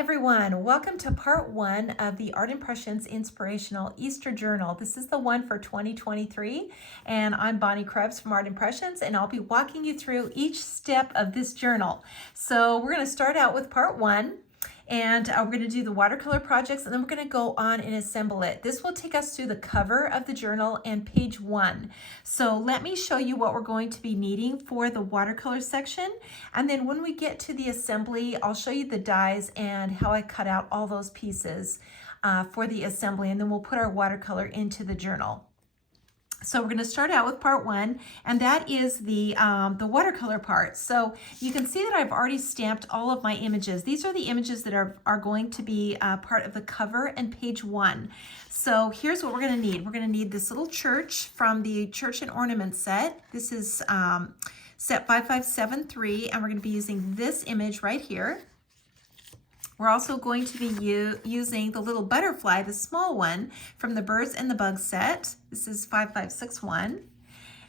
everyone. Welcome to part one of the Art Impressions Inspirational Easter Journal. This is the one for 2023, and I'm Bonnie Krebs from Art Impressions, and I'll be walking you through each step of this journal. So we're going to start out with part one, and we're going to do the watercolor projects, and then we're going to go on and assemble it. This will take us through the cover of the journal and page one. So let me show you what we're going to be needing for the watercolor section. And then when we get to the assembly, I'll show you the dies and how I cut out all those pieces for the assembly. And then we'll put our watercolor into the journal. So we're going to start out with part one, and that is the watercolor part. So you can see that I've already stamped all of my images. These are the images that are going to be part of the cover and page one. So here's what we're going to need. We're going to need this little church from the Church and Ornament set. This is set 5573, and we're going to be using this image right here. We're also going to be using the little butterfly, the small one, from the Birds and the Bugs set. This is 5561.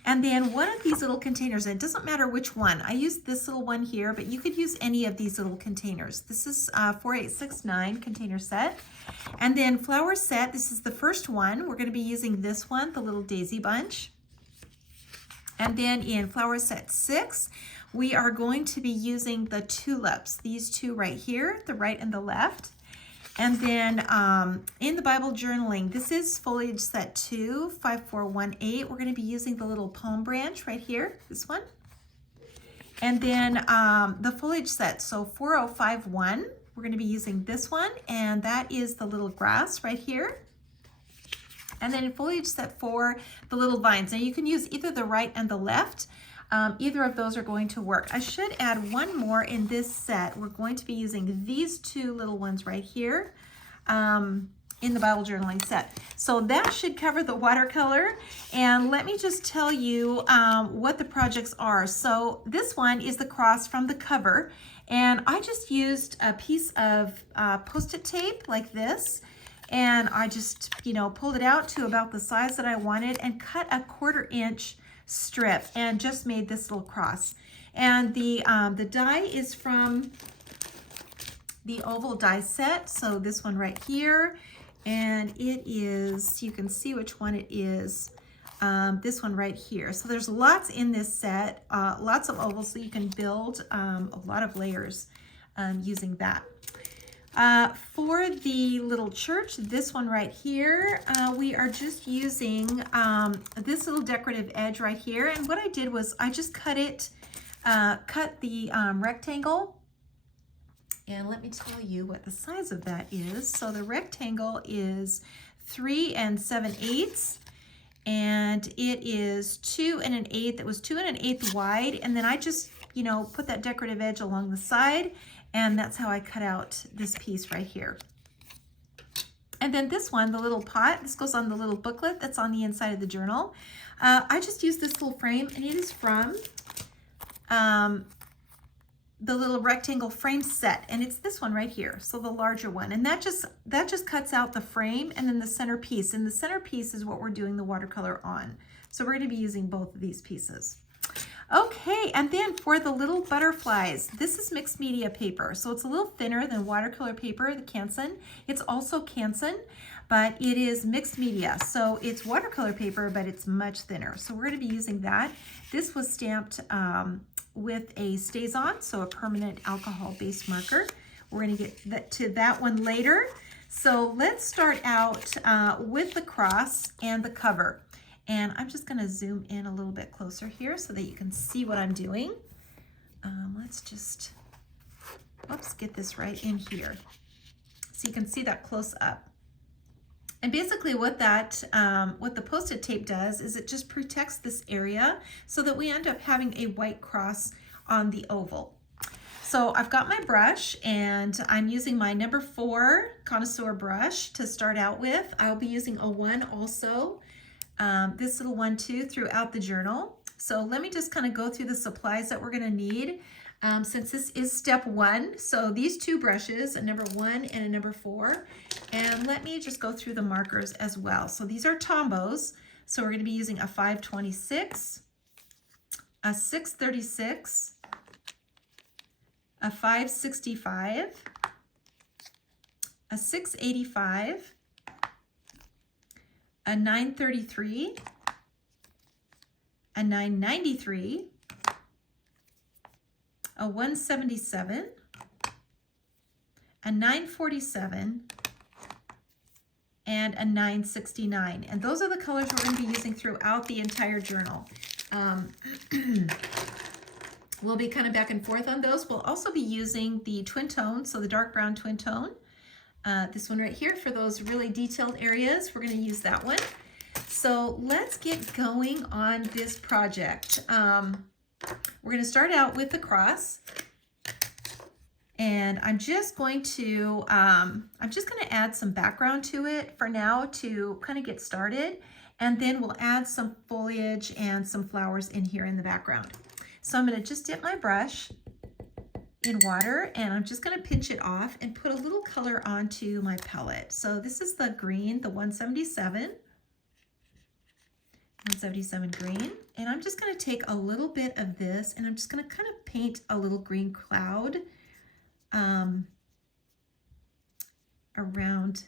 And then one of these little containers, and it doesn't matter which one. I used this little one here, but you could use any of these little containers. This is 4869 container set. And then flower set, this is the first one. We're going to be using this one, the little daisy bunch. And then in flower set 6, we are going to be using the tulips, these two right here, the right and the left. And then in the Bible journaling, this is foliage set 2, 5418. We're going to be using the little palm branch right here, this one. And then the foliage set, so 4051, we're going to be using this one, and that is the little grass right here. And then in foliage set 4, the little vines. Now you can use either the right and the left. Either of those are going to work. I should add one more in this set. We're going to be using these two little ones right here in the Bible journaling set. So that should cover the watercolor. And let me just tell you what the projects are. So this one is the cross from the cover. And I just used a piece of Post-it tape like this. And I just, pulled it out to about the size that I wanted and cut a 1/4 inch strip and just made this little cross. And the die is from the oval die set. So this one right here, and it is, you can see which one it is. This one right here. So there's lots in this set, lots of ovals, so you can build a lot of layers using that. For the little church, this one right here, we are just using this little decorative edge right here. And what I did was I just cut the rectangle. And let me tell you what the size of that is. So the rectangle is 3 7/8. And it is 2 1/8. That was 2 1/8 wide. And then I just, put that decorative edge along the side. And that's how I cut out this piece right here. And then this one, the little pot, this goes on the little booklet that's on the inside of the journal. I just used this little frame, and it is from the little rectangle frame set, and it's this one right here, so the larger one. And that just cuts out the frame and then the centerpiece. And the centerpiece is what we're doing the watercolor on. So we're going to be using both of these pieces. Okay, and then for the little butterflies, this is mixed media paper. So it's a little thinner than watercolor paper, the Canson. It's also Canson, but it is mixed media. So it's watercolor paper, but it's much thinner. So we're going to be using that. This was stamped with a StazOn, so a permanent alcohol-based marker. We're going to get to that one later. So let's start out with the cross and the cover. And I'm just going to zoom in a little bit closer here so that you can see what I'm doing. Let's just, get this right in here. So you can see that close up. And basically what the Post-it tape does is it just protects this area so that we end up having a white cross on the oval. So I've got my brush, and I'm using my number 4 connoisseur brush to start out with. I'll be using a 1 also. This little one too throughout the journal. So let me just kind of go through the supplies that we're going to need since this is step 1. So these two brushes, a number 1 and a number 4. And let me just go through the markers as well. So these are Tombos. So we're going to be using a 526, a 636, a 565, a 685, a 933, a 993, a 177, a 947, and a 969. And those are the colors we're going to be using throughout the entire journal. We'll be kind of back and forth on those. We'll also be using the twin tone, so the dark brown twin tone. This one right here for those really detailed areas. We're going to use that one. So let's get going on this project. We're going to start out with the cross. And I'm just going to add some background to it for now to kind of get started. And then we'll add some foliage and some flowers in here in the background. So I'm going to just dip my brush in water and I'm just going to pinch it off and put a little color onto my palette. So this is the green, the 177 green. And I'm just going to take a little bit of this and I'm just going to kind of paint a little green cloud around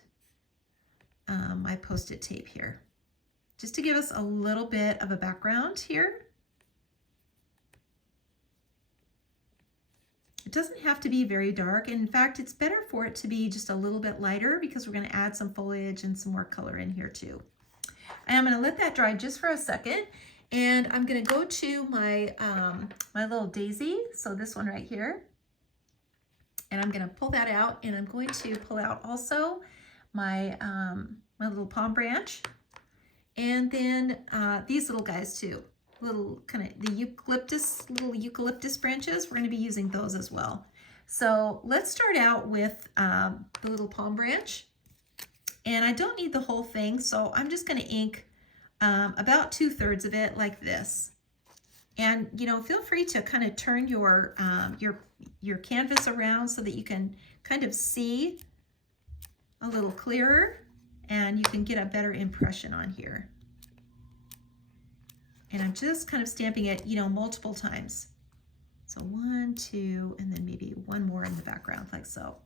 my Post-it tape here, just to give us a little bit of a background here. It doesn't have to be very dark. In fact, it's better for it to be just a little bit lighter because we're going to add some foliage and some more color in here too. And I'm going to let that dry just for a second. And I'm going to go to my, my little daisy. So this one right here. And I'm going to pull that out, and I'm going to pull out also my, my little palm branch. And then these little guys too. Little kind of the little eucalyptus branches. We're going to be using those as well. So let's start out with the little palm branch. And I don't need the whole thing, so I'm just going to ink about 2/3 of it like this. And you know, feel free to kind of turn your canvas around so that you can kind of see a little clearer and you can get a better impression on here. And I'm just kind of stamping it, you know, multiple times. So 1, 2, and then maybe one more in the background like so.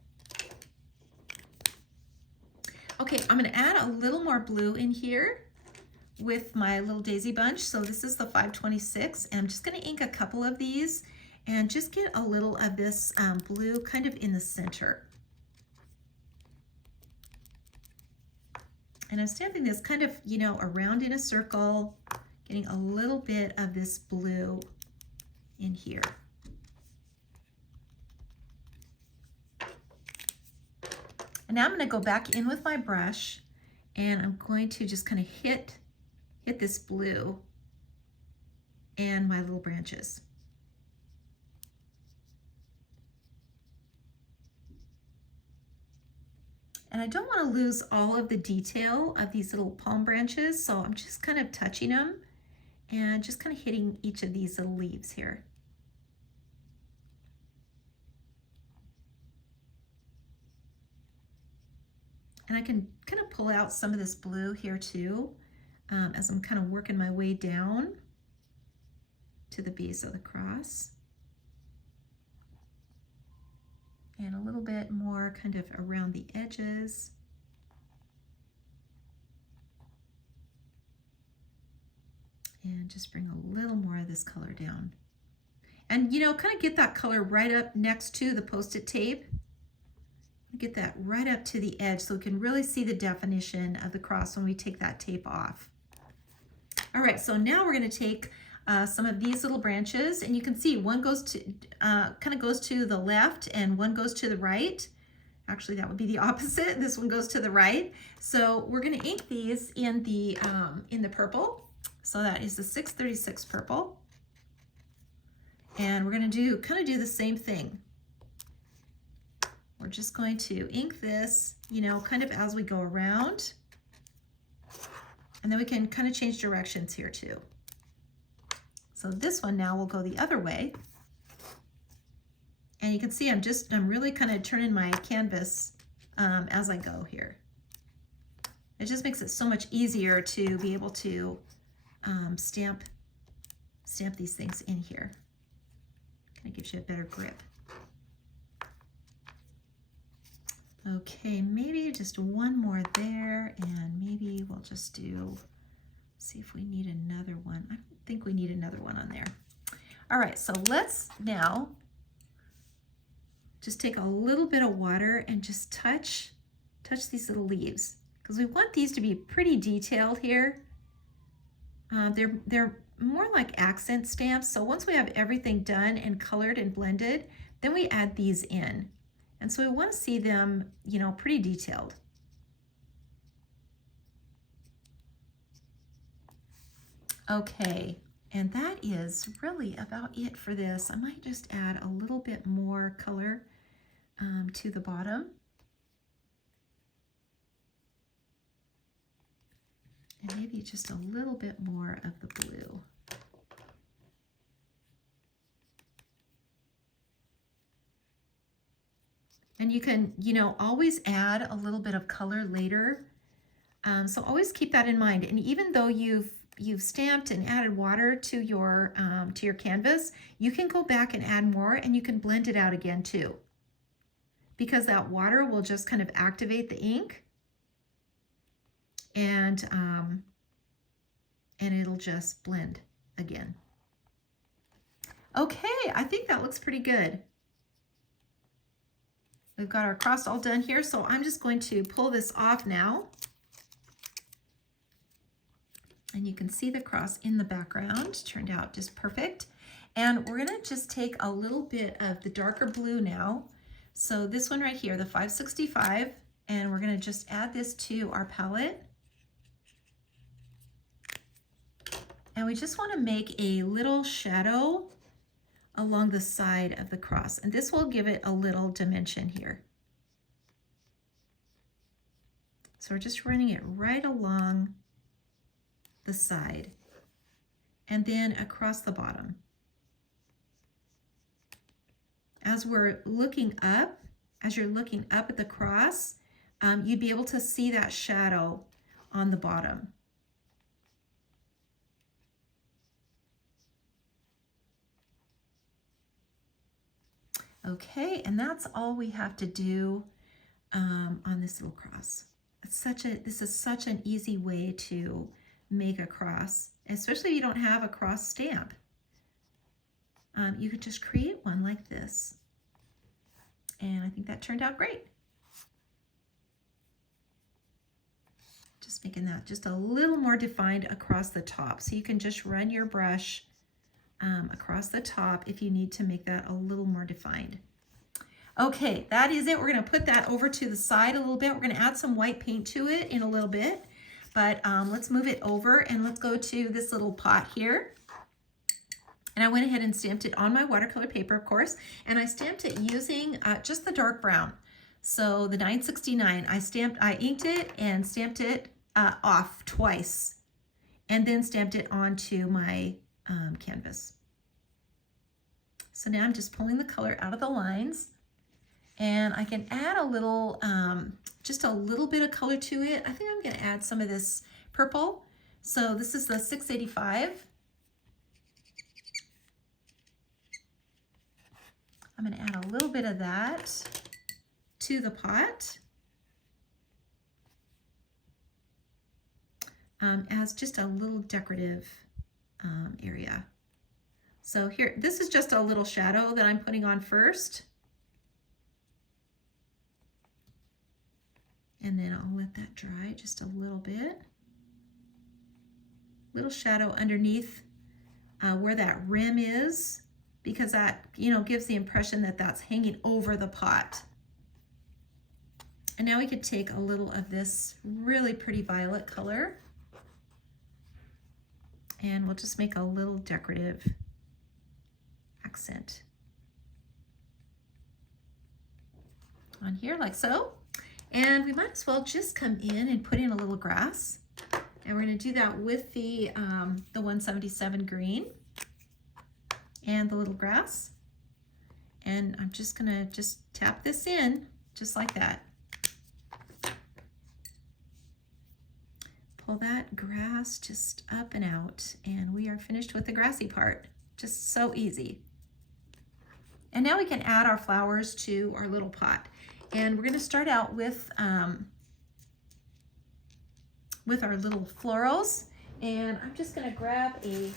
Okay, I'm going to add a little more blue in here with my little daisy bunch. So this is the 526, and I'm just going to ink a couple of these and just get a little of this blue kind of in the center. And I'm stamping this kind of, you know, around in a circle, getting a little bit of this blue in here. And now I'm going to go back in with my brush and I'm going to just kind of hit this blue and my little branches. And I don't want to lose all of the detail of these little palm branches, so I'm just kind of touching them and just kind of hitting each of these little leaves here. And I can kind of pull out some of this blue here too, as I'm kind of working my way down to the base of the cross. And a little bit more kind of around the edges. And just bring a little more of this color down. And you know, kind of get that color right up next to the Post-it tape. Get that right up to the edge so we can really see the definition of the cross when we take that tape off. All right, so now we're going to take some of these little branches, and you can see one goes to kind of goes to the left and one goes to the right. Actually, that would be the opposite. This one goes to the right. So we're going to ink these in the purple. So that is the 636 purple, and we're going to kind of do the same thing. We're just going to ink this, you know, kind of as we go around, and then we can kind of change directions here too. So this one now will go the other way. And you can see I'm really kind of turning my canvas as I go here. It just makes it so much easier to be able to stamp these things in here. Kind of gives you a better grip. Okay, maybe just one more there, and maybe we'll just see if we need another one. I don't think we need another one on there. All right, so let's now just take a little bit of water and just touch these little leaves, because we want these to be pretty detailed here. They're more like accent stamps, so once we have everything done and colored and blended, then we add these in. And so we want to see them, you know, pretty detailed. Okay, and that is really about it for this. I might just add a little bit more color to the bottom. And maybe just a little bit more of the blue. And you can, you know, always add a little bit of color later. So always keep that in mind. And even though you've stamped and added water to your canvas, you can go back and add more, and you can blend it out again too, because that water will just kind of activate the ink, and it'll just blend again. Okay, I think that looks pretty good. We've got our cross all done here, so I'm just going to pull this off now. And you can see the cross in the background. Turned out just perfect. And we're gonna just take a little bit of the darker blue now. So this one right here, the 565, and we're gonna just add this to our palette. And we just wanna make a little shadow along the side of the cross, and this will give it a little dimension here. So we're just running it right along the side and then across the bottom. As we're looking up, as you're looking up at the cross, you'd be able to see that shadow on the bottom. Okay, and that's all we have to do on this little cross. This is such an easy way to make a cross, especially if you don't have a cross stamp. You could just create one like this. And I think that turned out great. Just making that just a little more defined across the top. So you can just run your brush across the top if you need to make that a little more defined. Okay, that is it. We're going to put that over to the side a little bit. We're going to add some white paint to it in a little bit, but let's move it over and let's go to this little pot here. And I went ahead and stamped it on my watercolor paper, of course, and I stamped it using just the dark brown. So the 969, I inked it and stamped it off twice, and then stamped it onto my canvas. So now I'm just pulling the color out of the lines, and I can add a little, just a little bit of color to it. I think I'm going to add some of this purple. So this is the 685. I'm going to add a little bit of that to the pot as just a little decorative area. So here, this is just a little shadow that I'm putting on first. And then I'll let that dry just a little bit. Little shadow underneath where that rim is, because that, you know, gives the impression that that's hanging over the pot. And now we could take a little of this really pretty violet color, and we'll just make a little decorative accent on here like so. And we might as well just come in and put in a little grass. And we're going to do that with the 177 green and the little grass. And I'm just going to just tap this in just like that. Pull that grass just up and out, and we are finished with the grassy part. Just so easy. And now we can add our flowers to our little pot. And we're going to start out with our little florals. And I'm just going to grab a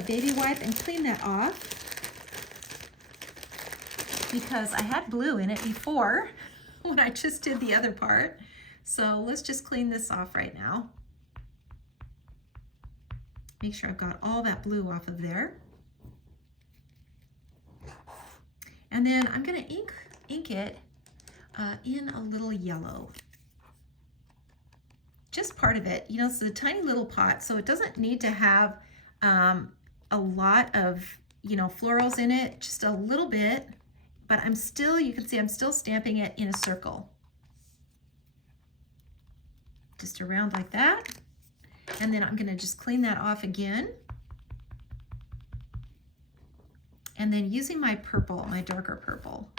baby wipe and clean that off, because I had blue in it before when I just did the other part. So let's just clean this off right now. Make sure I've got all that blue off of there. And then I'm going to ink it in a little yellow. Just part of it. You know, it's a tiny little pot, so it doesn't need to have a lot of, you know, florals in it, just a little bit. But I'm still, you can see I'm still stamping it in a circle. Just around like that. And then I'm going to just clean that off again. And then using my purple, my darker purple,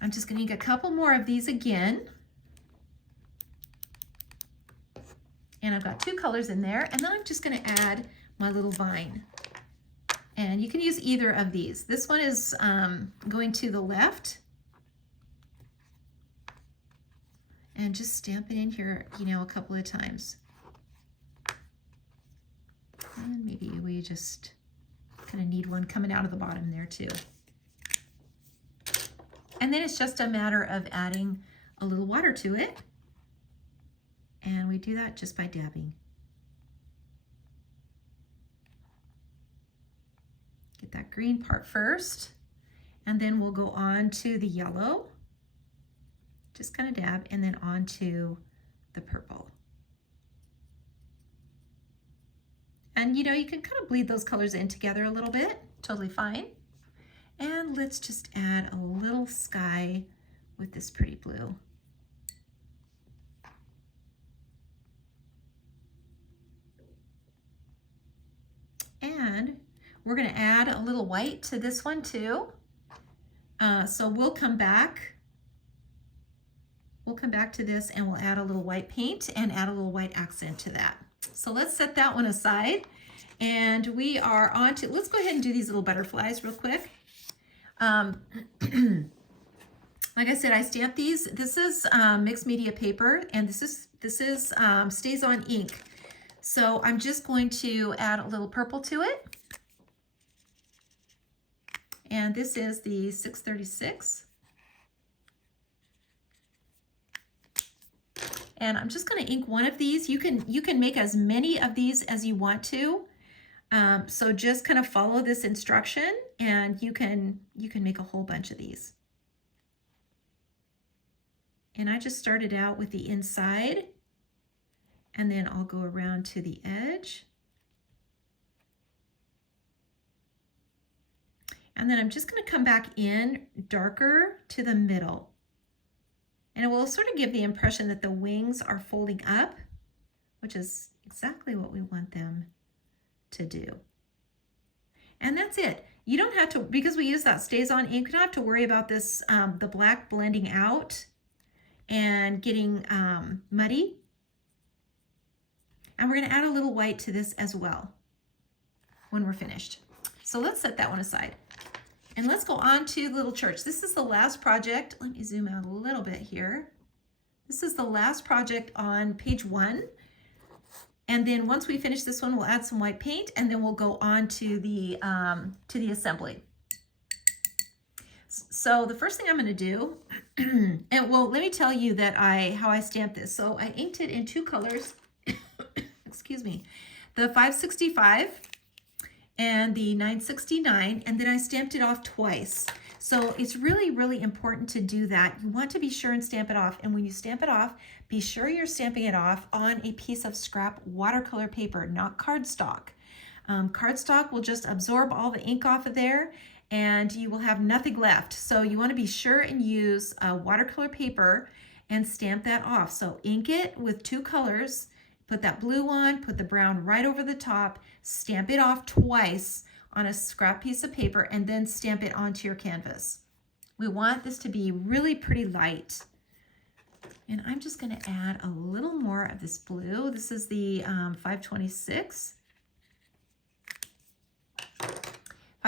I'm just going to ink a couple more of these again. And I've got two colors in there. And then I'm just going to add my little vine. And you can use either of these. This one is going to the left. And just stamp it in here, you know, a couple of times. And maybe we just kind of need one coming out of the bottom there too. And then it's just a matter of adding a little water to it. And we do that just by dabbing. Get that green part first, and then we'll go on to the yellow. Just kind of dab, and then on to the purple. And you know, you can kind of bleed those colors in together a little bit, totally fine. And let's just add a little sky with this pretty blue. And we're going to add a little white to this one too. So we'll come back to this and we'll add a little white paint and add a little white accent to that. So let's set that one aside. And we are on to, let's go ahead and do these little butterflies real quick. Like I said, I stamped these. This is mixed media paper, and this is stays on ink. So I'm just going to add a little purple to it. And this is the 636. And I'm just going to ink one of these. You can make as many of these as you want to. So just kind of follow this instruction, and you can make a whole bunch of these. And I just started out with the inside, and then I'll go around to the edge. And then I'm just going to come back in darker to the middle. And it will sort of give the impression that the wings are folding up, which is exactly what we want them to do. And that's it. You don't have to, because we use that stays on ink, you don't have to worry about this, the black blending out and getting muddy. And we're going to add a little white to this as well when we're finished. So let's set that one aside. And let's go on to the little church. This is the last project. Let me zoom out a little bit here. This is the last project on page 1. And then once we finish this one, we'll add some white paint, and then we'll go on to the assembly. So the first thing I'm going to do, and well, let me tell you that how I stamped this. So I inked it in 2 colors. Excuse me, the 565 and the 969, and then I stamped it off twice. So it's really, really important to do that. You want to be sure and stamp it off. And when you stamp it off, be sure you're stamping it off on a piece of scrap watercolor paper, not cardstock. Cardstock will just absorb all the ink off of there, and you will have nothing left. So you want to be sure and use watercolor paper and stamp that off. So ink it with 2 colors, put that blue on, put the brown right over the top, stamp it off twice on a scrap piece of paper, and then stamp it onto your canvas. We want this to be really pretty light. And I'm just going to add a little more of this blue. This is the 526.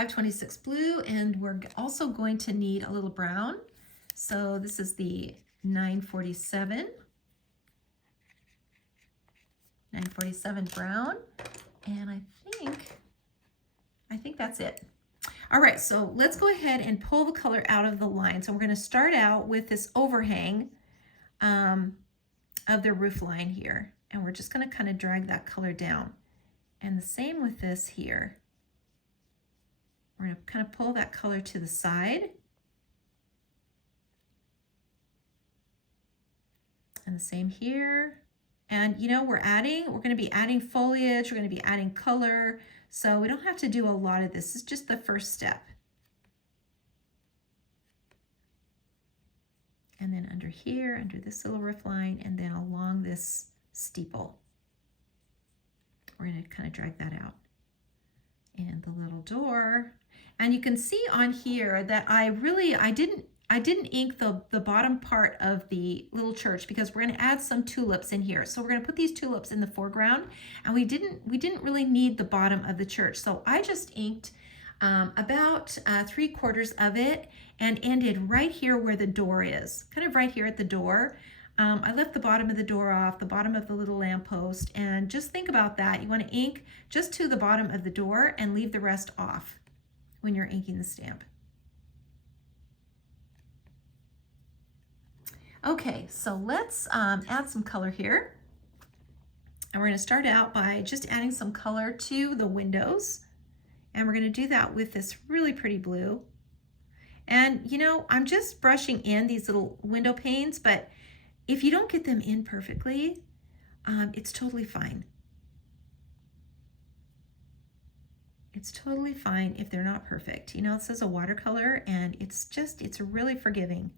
526 blue, and we're also going to need a little brown. So this is the 947 brown, and I think that's it. All right, so let's go ahead and pull the color out of the line. So we're going to start out with this overhang of the roof line here, and we're just going to kind of drag that color down. And the same with this here. We're going to kind of pull that color to the side. And the same here. And you know, we're going to be adding foliage, we're going to be adding color. So we don't have to do a lot of this. It's just the first step. And then under here, under this little roof line, and then along this steeple. We're going to kind of drag that out. And the little door. And you can see on here that I didn't ink the bottom part of the little church because we're going to add some tulips in here. So we're going to put these tulips in the foreground, and we didn't really need the bottom of the church. So I just inked about 3/4 of it and ended right here where the door is, kind of right here at the door. I left the bottom of the door off, the bottom of the little lamppost, and just think about that. You want to ink just to the bottom of the door and leave the rest off when you're inking the stamp. Okay, so let's add some color here. And we're going to start out by just adding some color to the windows. And we're going to do that with this really pretty blue. And you know, I'm just brushing in these little window panes, but if you don't get them in perfectly, it's totally fine. It's totally fine if they're not perfect. You know, it says a watercolor, and it's really forgiving.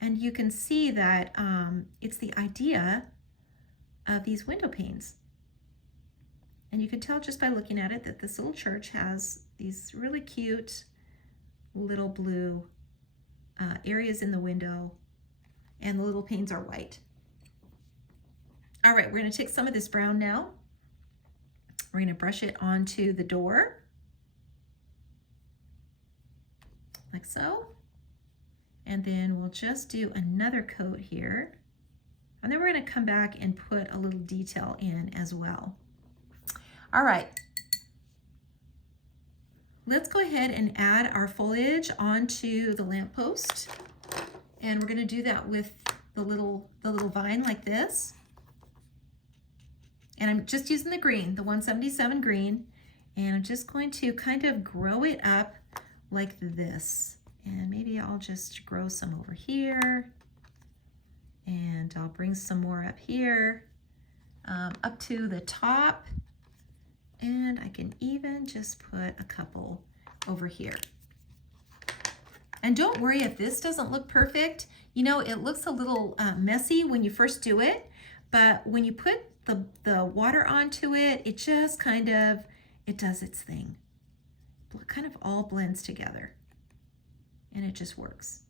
And you can see that it's the idea of these window panes. And you can tell just by looking at it that this little church has these really cute little blue areas in the window, and the little panes are white. All right, we're going to take some of this brown now. We're going to brush it onto the door, like so. And then we'll just do another coat here. And then we're going to come back and put a little detail in as well. All right. Let's go ahead and add our foliage onto the lamppost. And we're going to do that with the little vine like this. And I'm just using the green, the 177 green, and I'm just going to kind of grow it up like this. And maybe I'll just grow some over here, and I'll bring some more up here, up to the top, and I can even just put a couple over here. And don't worry if this doesn't look perfect. You know, it looks a little messy when you first do it, but when you put the water onto it, it just kind of, it does its thing. It kind of all blends together, and it just works.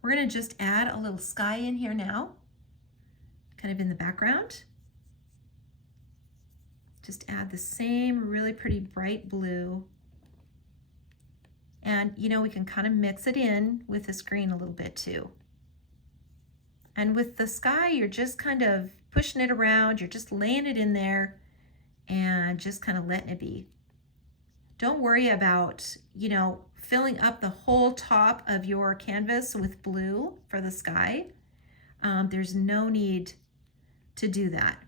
We're going to just add a little sky in here now, kind of in the background. Just add the same really pretty bright blue. And you know, we can kind of mix it in with this green a little bit too. And with the sky, you're just kind of pushing it around, you're just laying it in there and just kind of letting it be. Don't worry about, you know, filling up the whole top of your canvas with blue for the sky. There's no need to do that.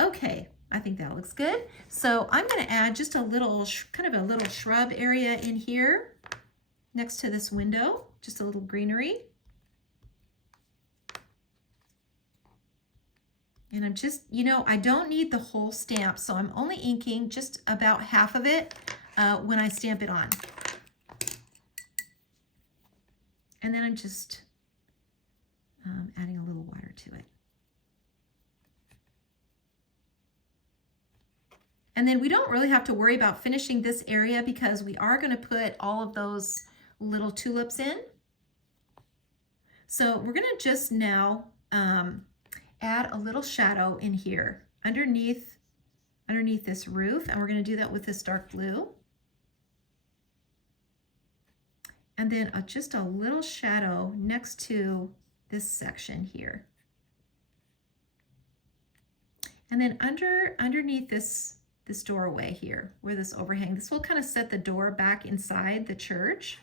Okay, I think that looks good. So I'm going to add just a little, kind of a little shrub area in here next to this window, just a little greenery. And I'm just, you know, I don't need the whole stamp, so I'm only inking just about half of it when I stamp it on. And then I'm just adding a little water to it. And then we don't really have to worry about finishing this area because we are going to put all of those little tulips in. So we're going to just now add a little shadow in here underneath this roof, and we're going to do that with this dark blue. And then just a little shadow next to this section here. And then underneath this doorway here, where this overhang, this will kind of set the door back inside the church.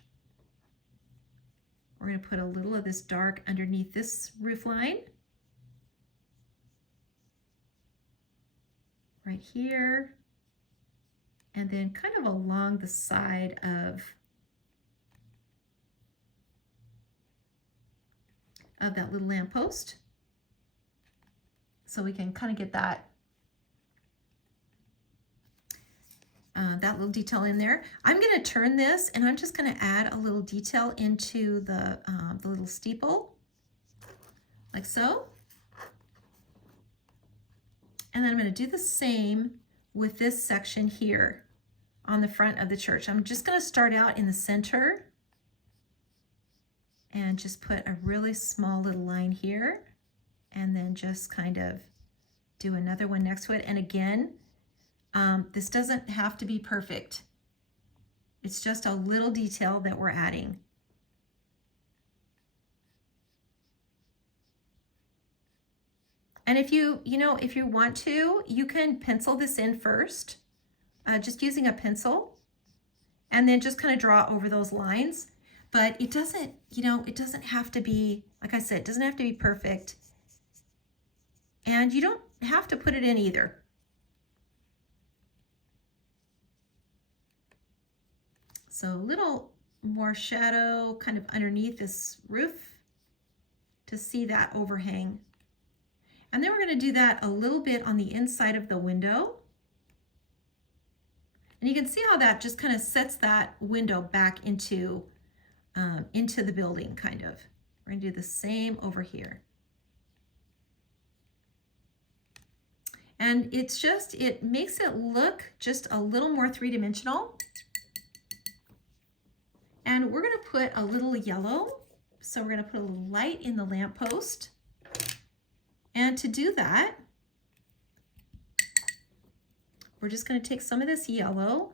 We're going to put a little of this dark underneath this roof line. Right here. And then kind of along the side of that little lamppost. So we can kind of get that little detail in there. I'm going to turn this, and I'm just going to add a little detail into the little steeple, like so. And then I'm going to do the same with this section here on the front of the church. I'm just going to start out in the center and just put a really small little line here, and then just kind of do another one next to it. And again, this doesn't have to be perfect. It's just a little detail that we're adding. And if you want to, you can pencil this in first, just using a pencil, and then just kind of draw over those lines. But it doesn't, it doesn't have to be, like I said, it doesn't have to be perfect. And you don't have to put it in either. So a little more shadow kind of underneath this roof to see that overhang. And then we're going to do that a little bit on the inside of the window. And you can see how that just kind of sets that window back into the building, kind of. We're going to do the same over here. And it makes it look just a little more three-dimensional. And we're going to put a little yellow. So we're going to put a little light in the lamppost. And to do that, we're just going to take some of this yellow,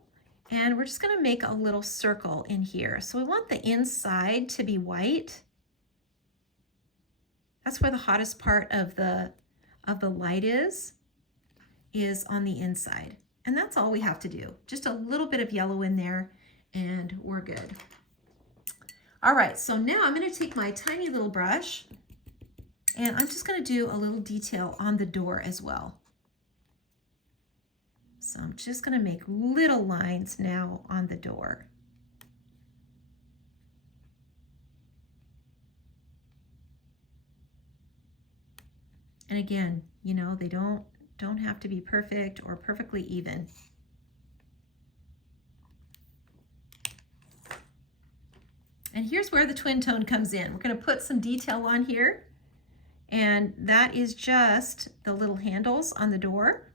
and we're just going to make a little circle in here. So we want the inside to be white. That's where the hottest part of the light is on the inside. And that's all we have to do. Just a little bit of yellow in there, and we're good. All right, so now I'm going to take my tiny little brush, and I'm just going to do a little detail on the door as well. So I'm just going to make little lines now on the door. And again, they don't have to be perfect or perfectly even. And here's where the twin tone comes in. We're going to put some detail on here. And that is just the little handles on the door.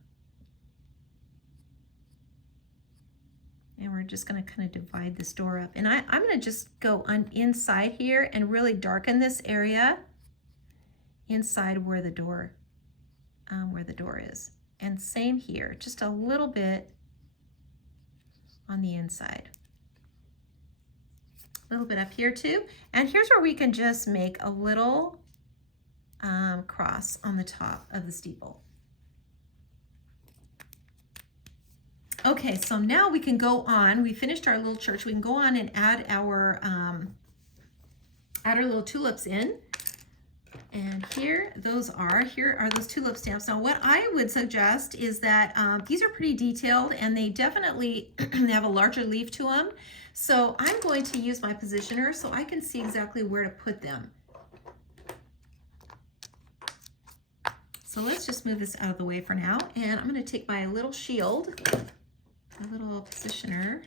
And we're just going to kind of divide this door up. And I'm going to just go on inside here and really darken this area inside where the door is. And same here, just a little bit on the inside. A little bit up here too. And here's where we can just make a little cross on the top of the steeple. Okay, so now we can go on. We finished our little church. We can go on and add our little tulips in. And here are those tulip stamps. Now what I would suggest is that these are pretty detailed, and they definitely have a larger leaf to them. So I'm going to use my positioner so I can see exactly where to put them. So let's just move this out of the way for now. And I'm going to take my little shield, a little positioner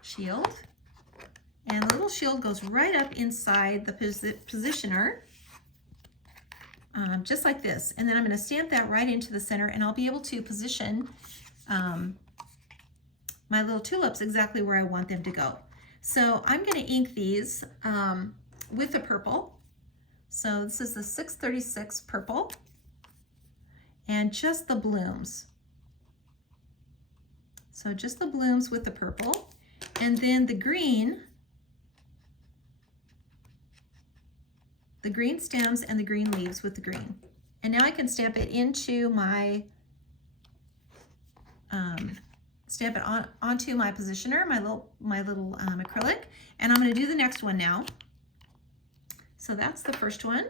shield. And the little shield goes right up inside the positioner, just like this. And then I'm going to stamp that right into the center, and I'll be able to position my little tulips exactly where I want them to go. So I'm going to ink these with the purple. So this is the 636 purple and just the blooms. So just the blooms with the purple, and then the green stems and the green leaves with the green. And now I can stamp it into my, stamp it onto my positioner, my little acrylic, and I'm going to do the next one now. So that's the first one,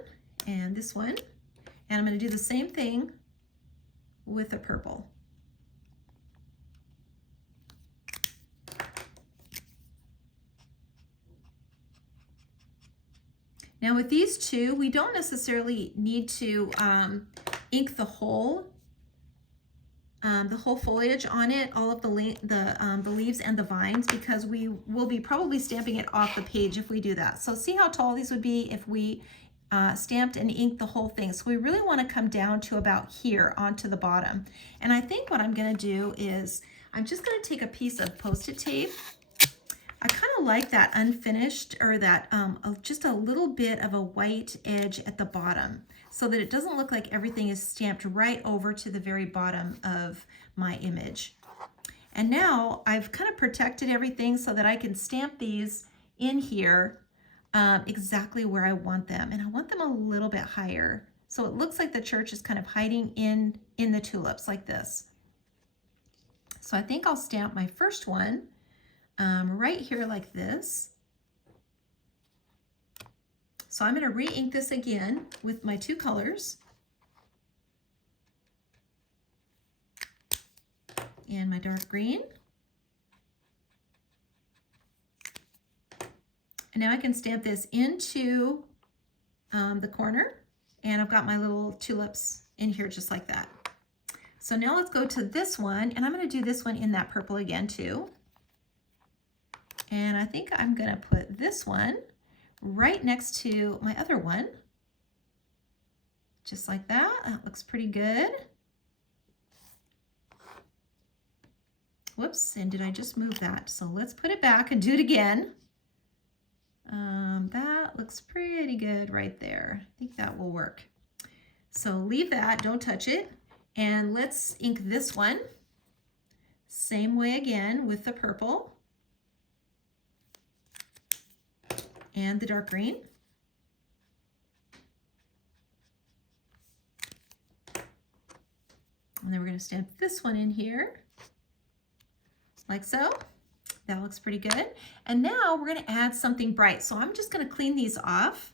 and this one, and I'm going to do the same thing with the purple. Now with these two, we don't necessarily need to ink the whole foliage on it, all of the leaves and the vines, because we will be probably stamping it off the page if we do that. So see how tall these would be if we stamped and inked the whole thing. So we really want to come down to about here onto the bottom. And I think what I'm going to do is I'm just going to take a piece of Post-it tape. I kind of like that unfinished, or that just a little bit of a white edge at the bottom, so that it doesn't look like everything is stamped right over to the very bottom of my image. And now I've kind of protected everything so that I can stamp these in here exactly where I want them. And I want them a little bit higher, so it looks like the church is kind of hiding in the tulips like this. So I think I'll stamp my first one right here like this. So I'm going to re-ink this again with my two colors and my dark green. And now I can stamp this into the corner, and I've got my little tulips in here just like that. So now let's go to this one, and I'm going to do this one in that purple again too. And I think I'm going to put this one right next to my other one, just like that. That looks pretty good. Whoops, and did I just move that? So let's put it back and do it again. That looks pretty good right there. I think that will work. So leave that, don't touch it. And let's ink this one. Same way again with the purple and the dark green. And then we're going to stamp this one in here, like so. That looks pretty good. And now we're going to add something bright. So I'm just going to clean these off.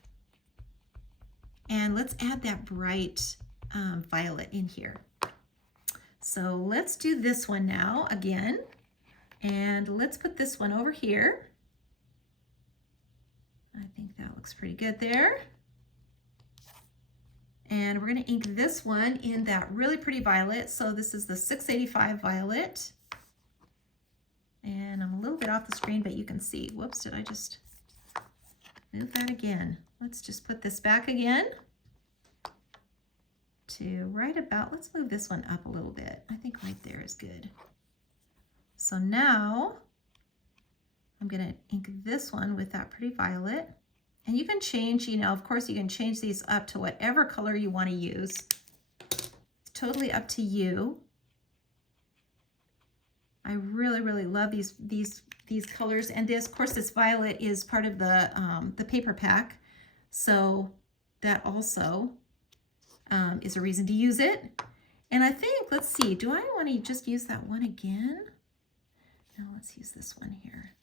And let's add that bright violet in here. So let's do this one now again. And let's put this one over here. I think that looks pretty good there. And we're going to ink this one in that really pretty violet. So this is the 685 violet. And I'm a little bit off the screen, but you can see. Whoops, did I just move that again? Let's just put this back again to right about, let's move this one up a little bit. I think right there is good. So now I'm going to ink this one with that pretty violet. And you can change, you know, of course you can change these up to whatever color you want to use. It's totally up to you. I really, really love these colors. And this, of course, this violet is part of the paper pack. So that also is a reason to use it. And I think, let's see, do I want to just use that one again? No, let's use this one here.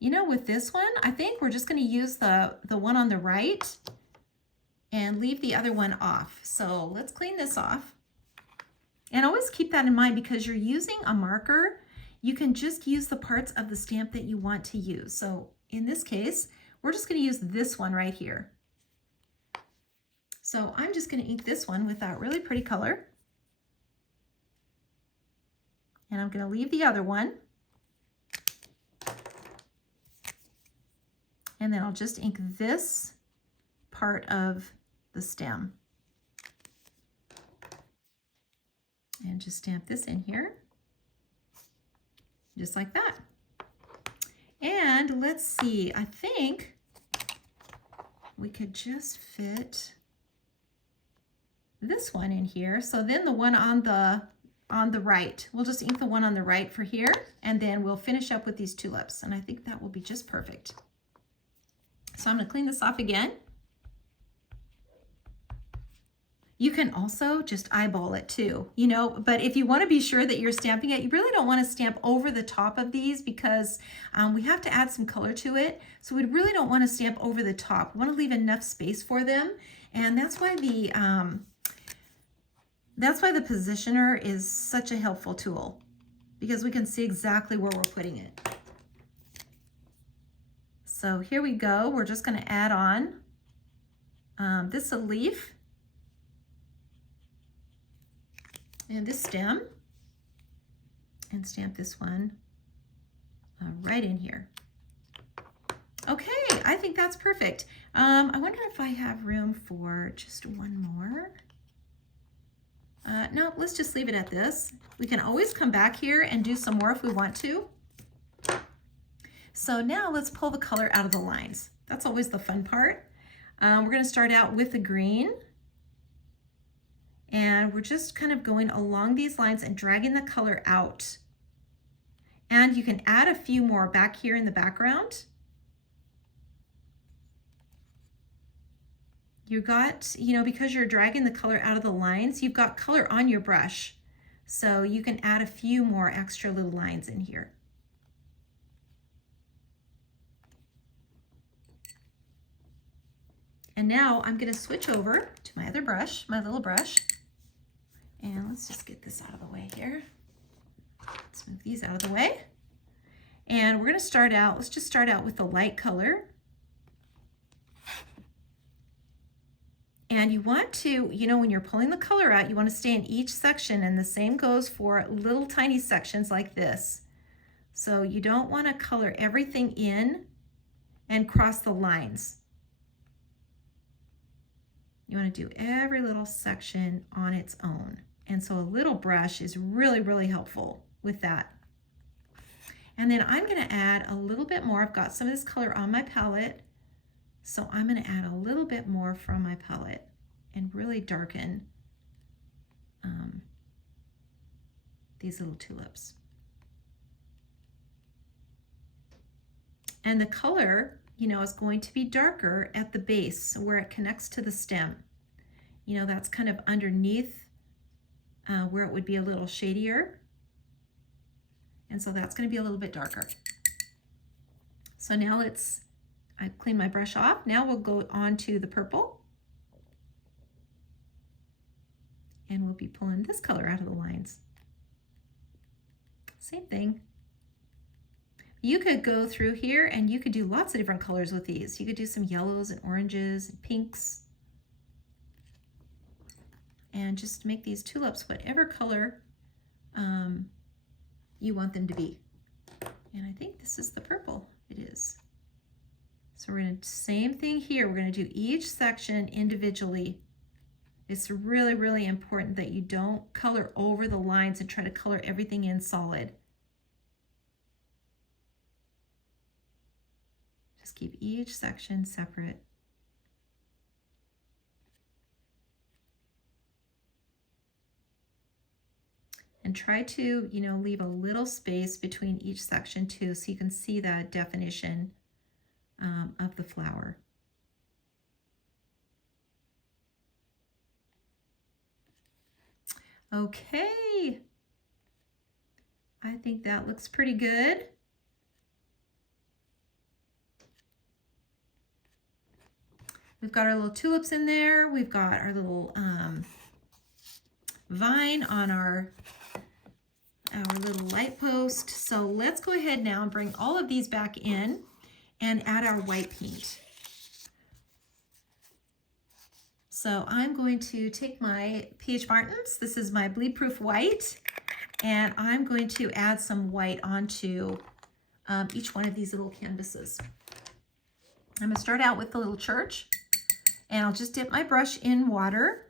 You know, with this one, I think we're just going to use the one on the right and leave the other one off. So let's clean this off. And always keep that in mind, because you're using a marker, you can just use the parts of the stamp that you want to use. So in this case, we're just going to use this one right here. So I'm just going to ink this one with that really pretty color. And I'm going to leave the other one. And then I'll just ink this part of the stem. And just stamp this in here. just like that. And let's see, I think we could just fit this one in here. So then the one on the right, we'll just ink the one on the right for here, and then we'll finish up with these tulips. And I think that will be just perfect. So I'm gonna clean this off again. You can also just eyeball it too, you know, but if you want to be sure that you're stamping it, you really don't want to stamp over the top of these because we have to add some color to it. So we really don't want to stamp over the top. We want to leave enough space for them. And that's why the positioner is such a helpful tool, because we can see exactly where we're putting it. So here we go. We're just going to add on this a leaf. And this stem, and stamp this one right in here. Okay, I think that's perfect. I wonder if I have room for just one more. No, let's just leave it at this. We can always come back here and do some more if we want to. So now let's pull the color out of the lines. That's always the fun part. We're going to start out with the green. And we're just kind of going along these lines and dragging the color out. And you can add a few more back here in the background. You got, you know, because you're dragging the color out of the lines, you've got color on your brush. So you can add a few more extra little lines in here. And now I'm going to switch over to my other brush, my little brush. And let's just get this out of the way here. Let's move these out of the way. And we're going to start out, let's just start out with the light color. And you want to, you know, when you're pulling the color out, you want to stay in each section, and the same goes for little tiny sections like this. So you don't want to color everything in and cross the lines. You want to do every little section on its own. And so a little brush is really, really helpful with that. And then I'm going to add a little bit more. I've got some of this color on my palette. So I'm going to add a little bit more from my palette and really darken these little tulips. And the color, you know, is going to be darker at the base where it connects to the stem. You know, that's kind of underneath where it would be a little shadier. And so that's going to be a little bit darker. So now I clean my brush off. Now we'll go on to the purple. And we'll be pulling this color out of the lines. Same thing. You could go through here and you could do lots of different colors with these. You could do some yellows and oranges and pinks. And just make these tulips whatever color you want them to be. And I think this is the purple. It is. So we're going to, same thing here. We're going to do each section individually. It's really, really important that you don't color over the lines and try to color everything in solid. Just keep each section separate. And try to, you know, leave a little space between each section too, so you can see the definition of the flower. Okay, I think that looks pretty good. We've got our little tulips in there. We've got our little vine on our little light post. So let's go ahead now and bring all of these back in and add our white paint. So I'm going to take my P.H. Martin's. This is my bleed proof white, and I'm going to add some white onto each one of these little canvases. I'm going to start out with the little church, and I'll just dip my brush in water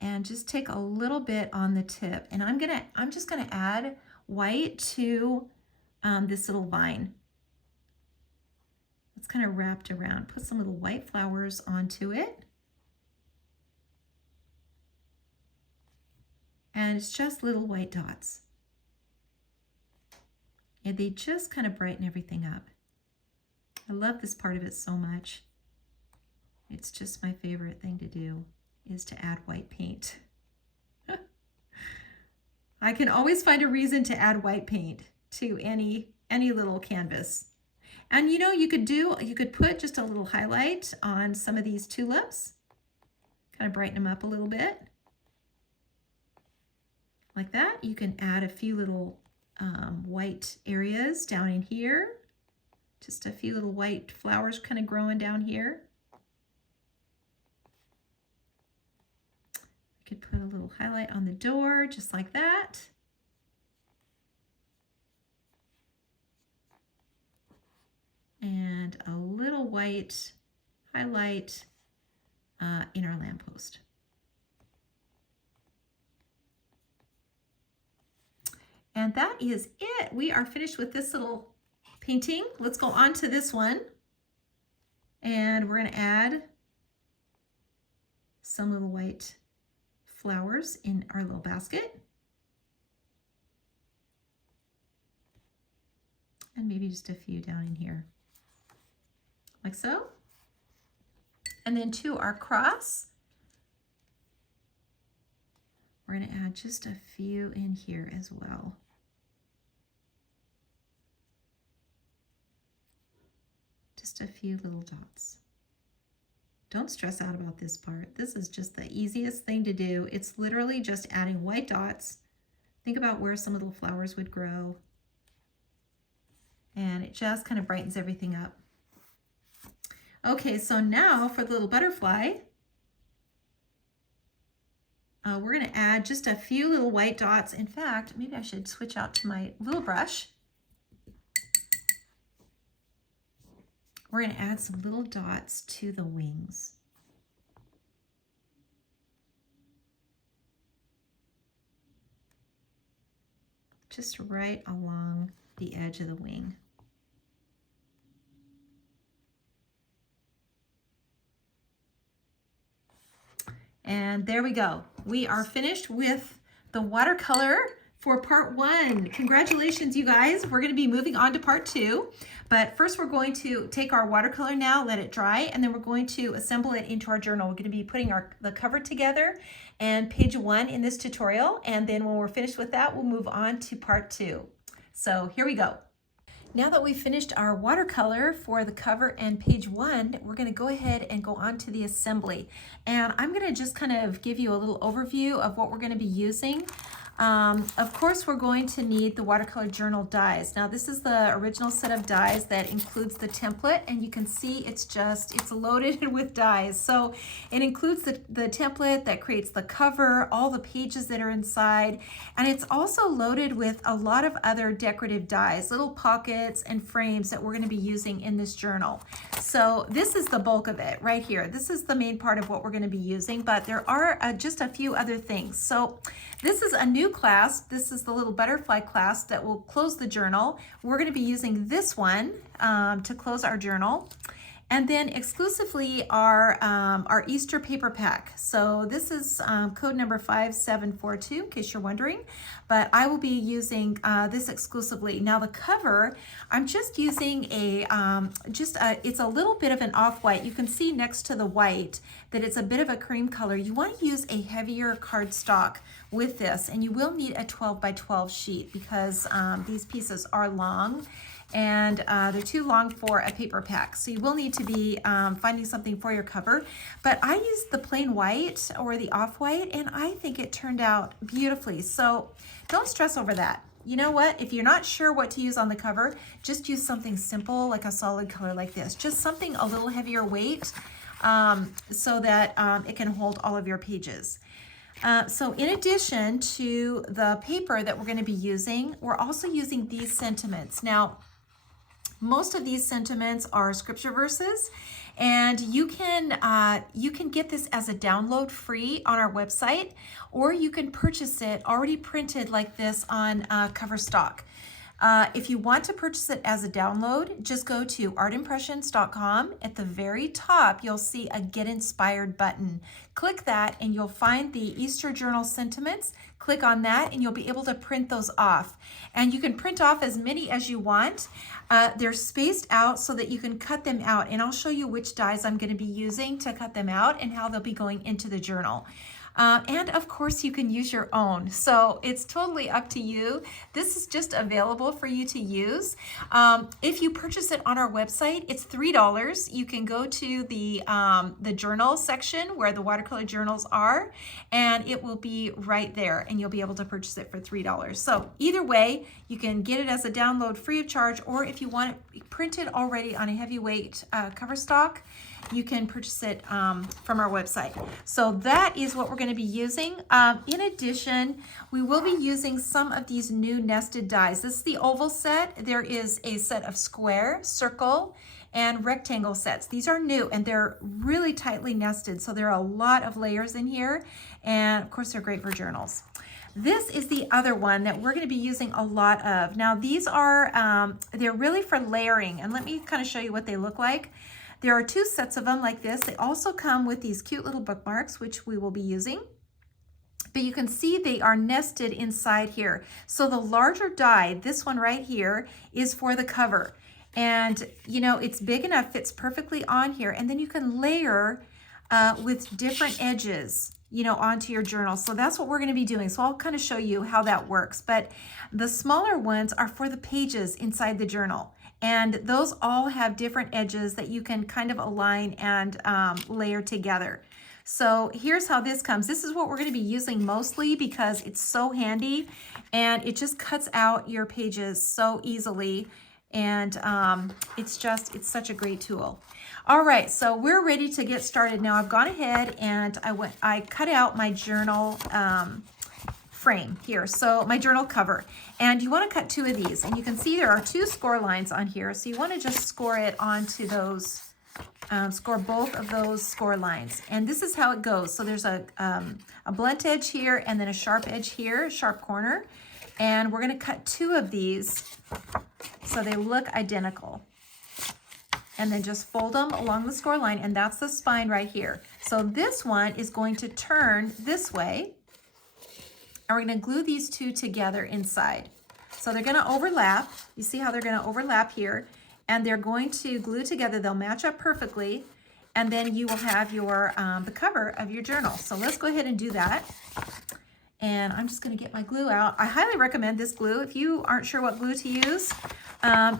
and just take a little bit on the tip, and I'm just gonna add white to this little vine. It's kind of wrapped around. Put some little white flowers onto it. And it's just little white dots. And they just kind of brighten everything up. I love this part of it so much. It's just my favorite thing to do, is to add white paint. I can always find a reason to add white paint to any little canvas. And you know, you could put just a little highlight on some of these tulips, kind of brighten them up a little bit. Like that. You can add a few little white areas down in here. Just a few little white flowers kind of growing down here. You could put a little highlight on the door, just like that. And a little white highlight in our lamppost. And that is it. We are finished with this little painting. Let's go on to this one. And we're going to add some little white flowers in our little basket. And maybe just a few down in here, like so. And then to our cross, we're going to add just a few in here as well. Just a few little dots. Don't stress out about this part. This is just the easiest thing to do. It's literally just adding white dots. Think about where some little flowers would grow. And it just kind of brightens everything up. Okay, so now for the little butterfly, we're going to add just a few little white dots. In fact, maybe I should switch out to my little brush. We're going to add some little dots to the wings. Just right along the edge of the wing. And there we go. We are finished with the watercolor for part 1. Congratulations, you guys. We're going to be moving on to part 2. But first we're going to take our watercolor now, let it dry, and then we're going to assemble it into our journal. We're going to be putting the cover together and page 1 in this tutorial. And then when we're finished with that, we'll move on to part 2. So here we go. Now that we've finished our watercolor for the cover and page 1, we're going to go ahead and go on to the assembly. And I'm going to just kind of give you a little overview of what we're going to be using. Of course, we're going to need the watercolor journal dies. Now, this is the original set of dies that includes the template, and you can see it's loaded with dies. So it includes the template that creates the cover, all the pages that are inside, and it's also loaded with a lot of other decorative dies, little pockets and frames that we're going to be using in this journal. So this is the bulk of it right here. This is the main part of what we're going to be using, but there are just a few other things. So this is a new class. This is the little butterfly class that will close the journal. We're going to be using this one to close our journal. And then exclusively our Easter paper pack. So this is code number 5742, in case you're wondering. But I will be using this exclusively. Now the cover, I'm just using it's a little bit of an off-white. You can see next to the white that it's a bit of a cream color. You want to use a heavier cardstock with this, and you will need a 12 by 12 sheet because these pieces are long. And they're too long for a paper pack. So you will need to be finding something for your cover. But I used the plain white or the off-white, and I think it turned out beautifully. So don't stress over that. You know what? If you're not sure what to use on the cover, just use something simple like a solid color like this. Just something a little heavier weight so that it can hold all of your pages. So in addition to the paper that we're going to be using, we're also using these sentiments. Now, Most of these sentiments are scripture verses, and you can get this as a download free on our website, or you can purchase it already printed like this on cover stock. If you want to purchase it as a download, just go to artimpressions.com. At the very top, you'll see a Get Inspired button. Click that and you'll find the Easter Journal sentiments. Click on that and you'll be able to print those off. And you can print off as many as you want. They're spaced out so that you can cut them out. And I'll show you which dies I'm going to be using to cut them out and how they'll be going into the journal. And of course you can use your own. So it's totally up to you. This is just available for you to use. If you purchase it on our website, it's $3. You can go to the journal section where the watercolor journals are, and it will be right there, and you'll be able to purchase it for $3. So either way, you can get it as a download free of charge, or if you want it printed already on a heavyweight cover stock, you can purchase it from our website. So that is what we're going to be using. In addition, we will be using some of these new nested dies. This is the oval set. There is a set of square, circle, and rectangle sets. These are new and they're really tightly nested. So there are a lot of layers in here. And of course, they're great for journals. This is the other one that we're going to be using a lot of. Now, these are, they're really for layering. And let me kind of show you what they look like. There are two sets of them like this. They also come with these cute little bookmarks, which we will be using. But you can see they are nested inside here. So the larger die, this one right here, is for the cover. And you know, it's big enough, fits perfectly on here. And then you can layer with different edges, you know, onto your journal. So that's what we're going to be doing. So I'll kind of show you how that works. But the smaller ones are for the pages inside the journal. And those all have different edges that you can kind of align and layer together. So here's how this comes. This is what we're going to be using mostly because it's so handy and it just cuts out your pages so easily. And it's such a great tool. All right, so we're ready to get started now. I've gone ahead and I cut out my journal frame here, so my journal cover, and you want to cut two of these, and you can see there are two score lines on here, so you want to just score it onto those, score both of those score lines. And this is how it goes. So there's a blunt edge here and then a sharp edge here, sharp corner, and we're going to cut two of these so they look identical, and then just fold them along the score line, and that's the spine right here. So this one is going to turn this way, and we're going to glue these two together inside. So they're going to overlap. You see how they're going to overlap here, and they're going to glue together. They'll match up perfectly, and then you will have your the cover of your journal. So let's go ahead and do that. And I'm just going to get my glue out. I highly recommend this glue if you aren't sure what glue to use.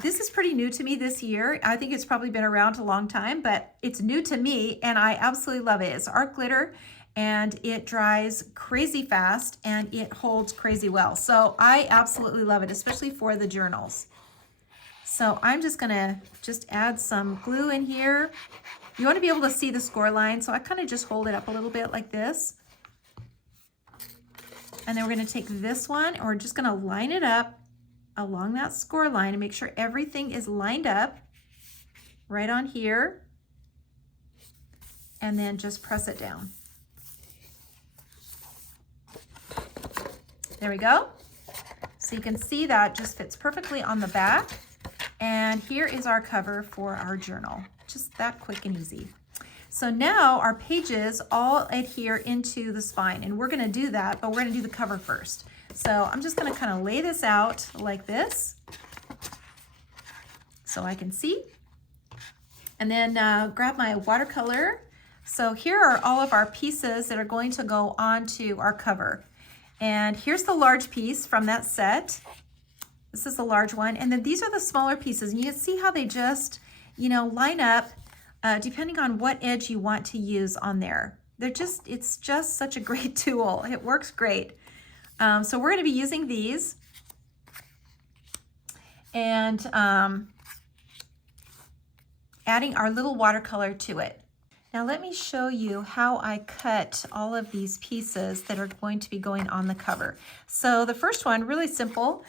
This is pretty new to me this year. I think it's probably been around a long time, but it's new to me, and I absolutely love it. It's art glitter, and it dries crazy fast and it holds crazy well. So I absolutely love it, especially for the journals. So I'm just gonna add some glue in here. You want to be able to see the score line, so I kind of just hold it up a little bit like this. And then we're gonna take this one and we're just gonna line it up along that score line and make sure everything is lined up right on here. And then just press it down. There we go. So you can see that just fits perfectly on the back. And here is our cover for our journal. Just that quick and easy. So now our pages all adhere into the spine, and we're gonna do that, but we're gonna do the cover first. So I'm just gonna kind of lay this out like this so I can see. And then grab my watercolor. So here are all of our pieces that are going to go onto our cover. And here's the large piece from that set. This is the large one. And then these are the smaller pieces. And you can see how they just, you know, line up depending on what edge you want to use on there. It's just such a great tool. It works great. So we're going to be using these. And adding our little watercolor to it. Now let me show you how I cut all of these pieces that are going to be going on the cover. So the first one, really simple.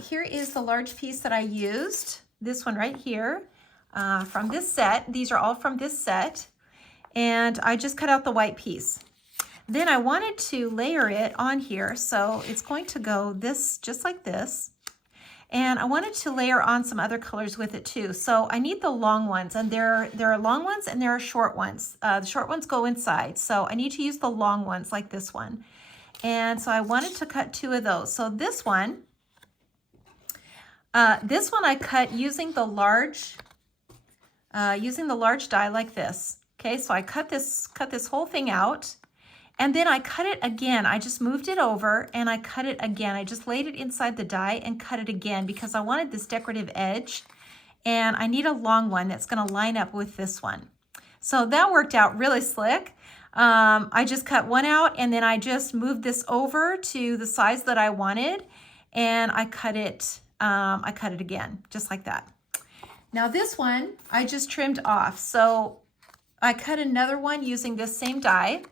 Here is the large piece that I used. this one right here from this set. These are all from this set. And I just cut out the white piece. Then I wanted to layer it on here. So it's going to go this, just like this. And I wanted to layer on some other colors with it too. So I need the long ones, and there are long ones and there are short ones. The short ones go inside. So I need to use the long ones like this one. And so I wanted to cut 2 of those. So this one I cut using the large die like this. Okay, so I cut this whole thing out. And then I cut it again. I just moved it over and I cut it again. I just laid it inside the die and cut it again because I wanted this decorative edge, and I need a long one that's gonna line up with this one. So that worked out really slick. I just cut one out and then I just moved this over to the size that I wanted, and I cut it again, just like that. Now this one, I just trimmed off. So I cut another one using this same die.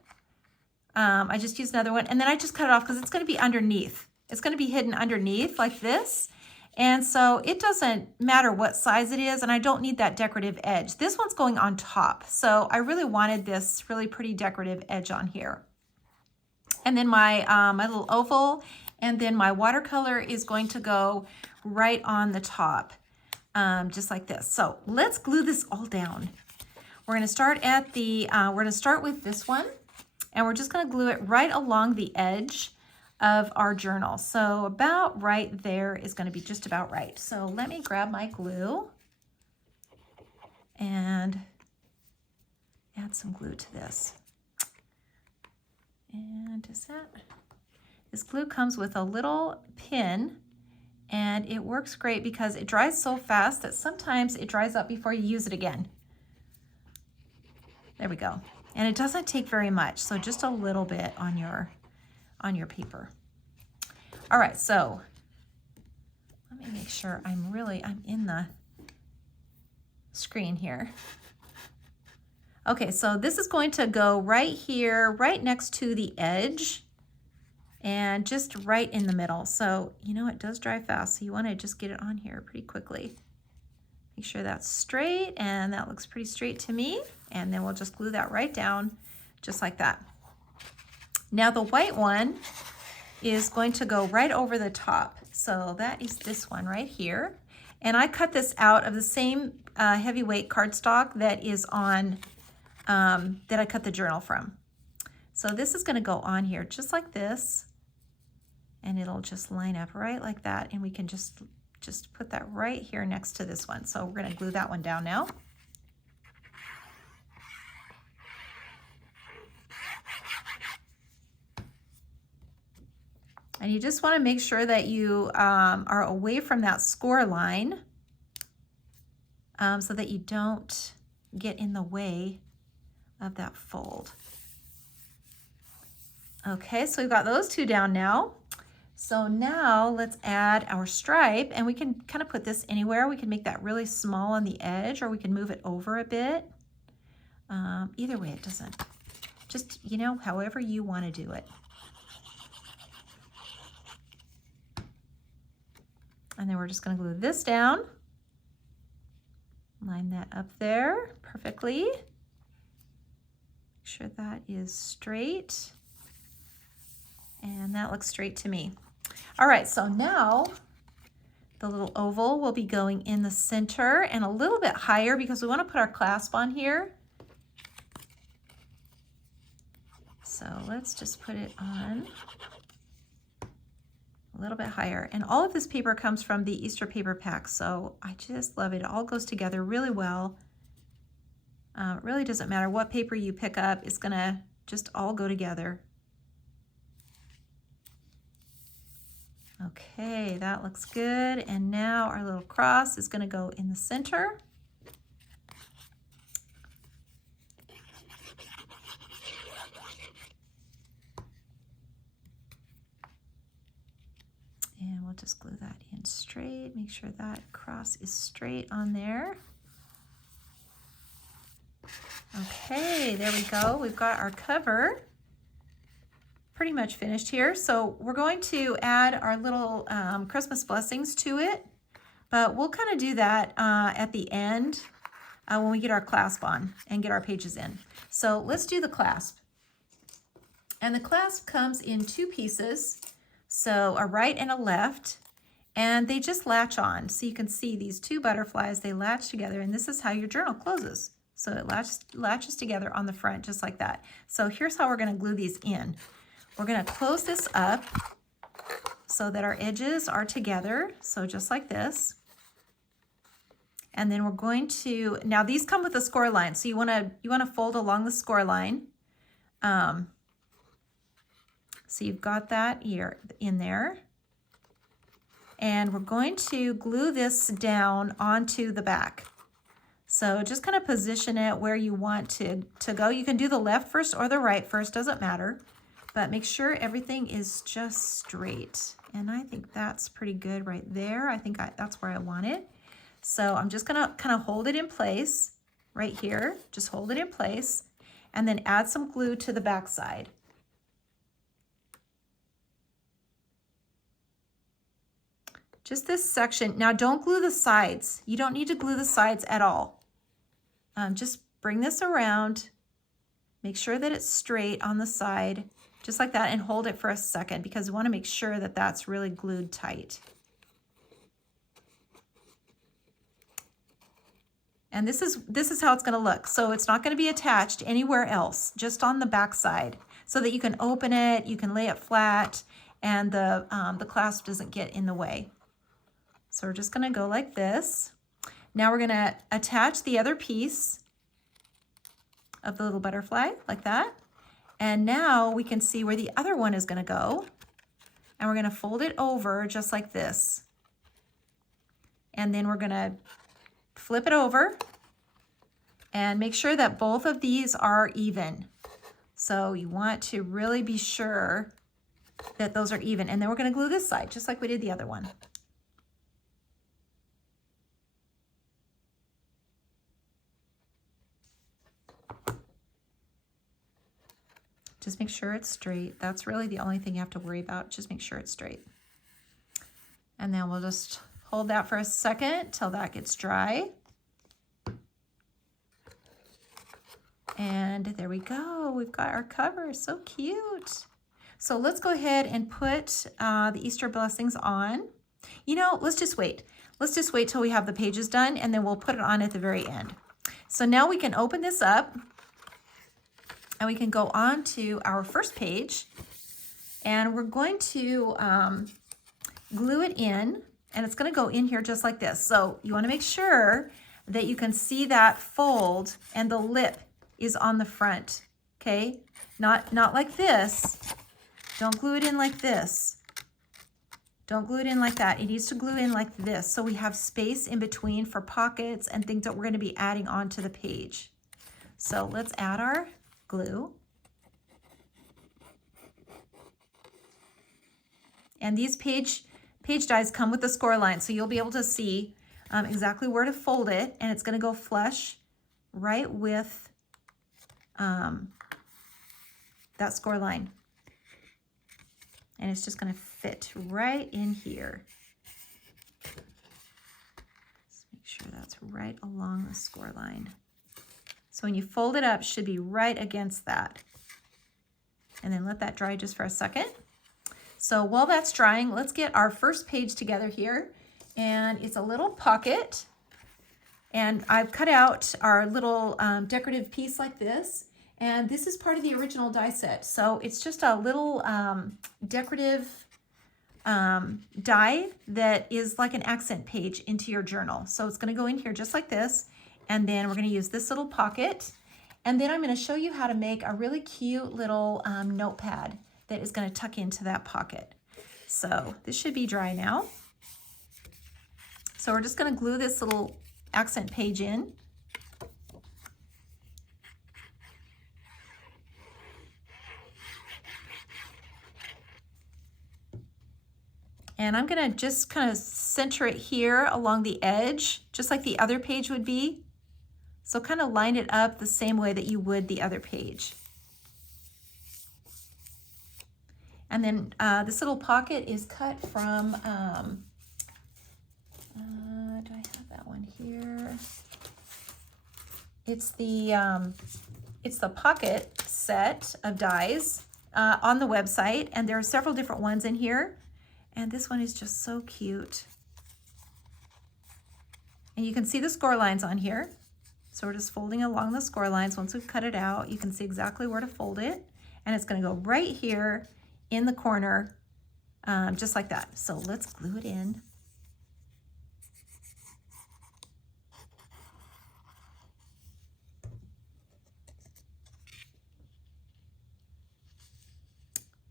I just used another one, and then I just cut it off because it's going to be underneath. It's going to be hidden underneath like this. And so it doesn't matter what size it is, and I don't need that decorative edge. This one's going on top. So I really wanted this really pretty decorative edge on here. And then my, my little oval, and then my watercolor is going to go right on the top, just like this. So let's glue this all down. We're going to start at the, we're going to start with this one. And we're just going to glue it right along the edge of our journal. So about right there is going to be just about right. So let me grab my glue and add some glue to this. And is that? This glue comes with a little pin, and it works great because it dries so fast that sometimes it dries up before you use it again. There we go. And it doesn't take very much, so just a little bit on your paper. All right, so let me make sure I'm in the screen here. Okay, so this is going to go right here, right next to the edge, and just right in the middle. So, you know, it does dry fast, so you want to just get it on here pretty quickly. Make sure that's straight, and that looks pretty straight to me. And then we'll just glue that right down, just like that. Now the white one is going to go right over the top. So that is this one right here. And I cut this out of the same heavyweight cardstock that is on, that I cut the journal from. So this is gonna go on here just like this, and it'll just line up right like that. And we can just put that right here next to this one. So we're gonna glue that one down now. And you just want to make sure that you are away from that score line so that you don't get in the way of that fold. Okay, so we've got those 2 down now. So now let's add our stripe, and we can kind of put this anywhere. We can make that really small on the edge, or we can move it over a bit. Either way, it doesn't. Just, you know, however you want to do it. And then we're just going to glue this down. Line that up there perfectly. Make sure that is straight. And that looks straight to me. All right, so now the little oval will be going in the center and a little bit higher because we want to put our clasp on here. So let's just put it on a little bit higher. And all of this paper comes from the Easter paper pack, so I just love it. It all goes together really well. It really doesn't matter what paper you pick up, it's gonna just all go together. Okay, that looks good. And now our little cross is gonna go in the center. And we'll just glue that in straight. Make sure that cross is straight on there. Okay, there we go. We've got our cover pretty much finished here. So we're going to add our little Christmas blessings to it. but we'll kind of do that at the end when we get our clasp on and get our pages in. So let's do the clasp. And the clasp comes in two pieces, so a right and a left, and they just latch on. So you can see these two butterflies, they latch together, and this is how your journal closes. So it latches together on the front just like that. So here's how we're going to glue these in. We're going to close this up so that our edges are together, so just like this. And then we're going to, now these come with a score line, so you want to fold along the score line. So you've got that here in there. And we're going to glue this down onto the back. So just kind of position it where you want to go. You can do the left first or the right first, doesn't matter. But make sure everything is just straight. And I think that's pretty good right there. I think that's where I want it. So I'm just gonna kind of hold it in place right here. Just hold it in place and then add some glue to the back side. Just this section. Now don't glue the sides. You don't need to glue the sides at all. Just bring this around. Make sure that it's straight on the side, just like that, and hold it for a second because we want to make sure that that's really glued tight. And this is how it's going to look. So it's not going to be attached anywhere else, just on the back side, so that you can open it, you can lay it flat, and the clasp doesn't get in the way. So we're just going to go like this. Now we're going to attach the other piece of the little butterfly like that. And now we can see where the other one is going to go. And we're going to fold it over just like this. And then we're going to flip it over and make sure that both of these are even. So you want to really be sure that those are even. And then we're going to glue this side just like we did the other one. Just make sure it's straight. That's really the only thing you have to worry about. Just make sure it's straight. And then we'll just hold that for a second till that gets dry. And there we go. We've got our cover. So cute. So let's go ahead and put the Easter blessings on. You know, let's just wait. Let's just wait till we have the pages done, and then we'll put it on at the very end. So now we can open this up. And we can go on to our first page, and we're going to glue it in, and it's going to go in here just like this. So you want to make sure that you can see that fold and the lip is on the front, okay? Not like this. Don't glue it in like this. Don't glue it in like that. It needs to glue in like this, so we have space in between for pockets and things that we're going to be adding onto the page. So let's add our glue. And these page dies come with the score line, so you'll be able to see exactly where to fold it, and it's going to go flush right with that score line. And it's just going to fit right in here. Let's make sure that's right along the score line. So when you fold it up, it should be right against that. And then let that dry just for a second. So while that's drying, let's get our first page together here. And it's a little pocket. And I've cut out our little decorative piece like this. And this is part of the original die set. So it's just a little decorative die that is like an accent page into your journal. So it's going to go in here just like this. And then we're going to use this little pocket. And then I'm going to show you how to make a really cute little notepad that is going to tuck into that pocket. So this should be dry now. So we're just going to glue this little accent page in. And I'm going to just kind of center it here along the edge, just like the other page would be. So kind of line it up the same way that you would the other page. And then this little pocket is cut from Do I have that one here? It's the pocket set of dies on the website, and there are several different ones in here, and this one is just so cute. And you can see the score lines on here. So we're just folding along the score lines. Once we've cut it out, you can see exactly where to fold it, and it's going to go right here in the corner, just like that. So let's glue it in.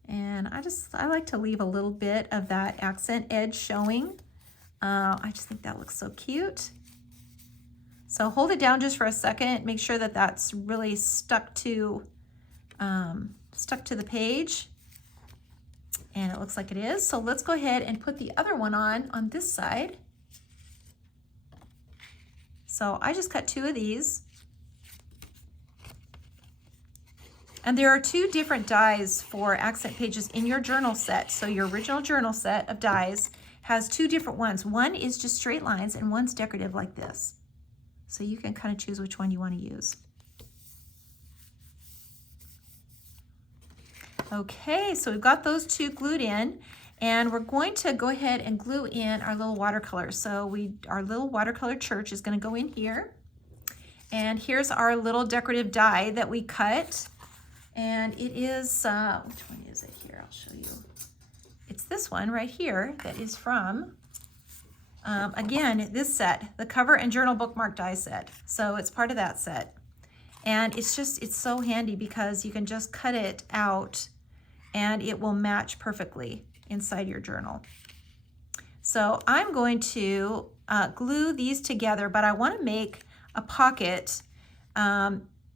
And I like to leave a little bit of that accent edge showing. I just think that looks so cute. So hold it down just for a second. Make sure that that's really stuck to the page. And it looks like it is. So let's go ahead and put the other one on this side. So I just cut 2 of these. And there are 2 different dies for accent pages in your journal set. So your original journal set of dies has 2 different ones. One is just straight lines and one's decorative like this. So you can kind of choose which one you want to use. Okay, so we've got those 2 glued in, and we're going to go ahead and glue in our little watercolor. So our little watercolor church is going to go in here. And here's our little decorative die that we cut. And it is, which one is it here? I'll show you. It's this one right here that is from, again, this set, the cover and journal bookmark die set. So it's part of that set. And it's so handy because you can just cut it out and it will match perfectly inside your journal. So I'm going to glue these together, but I want to make a pocket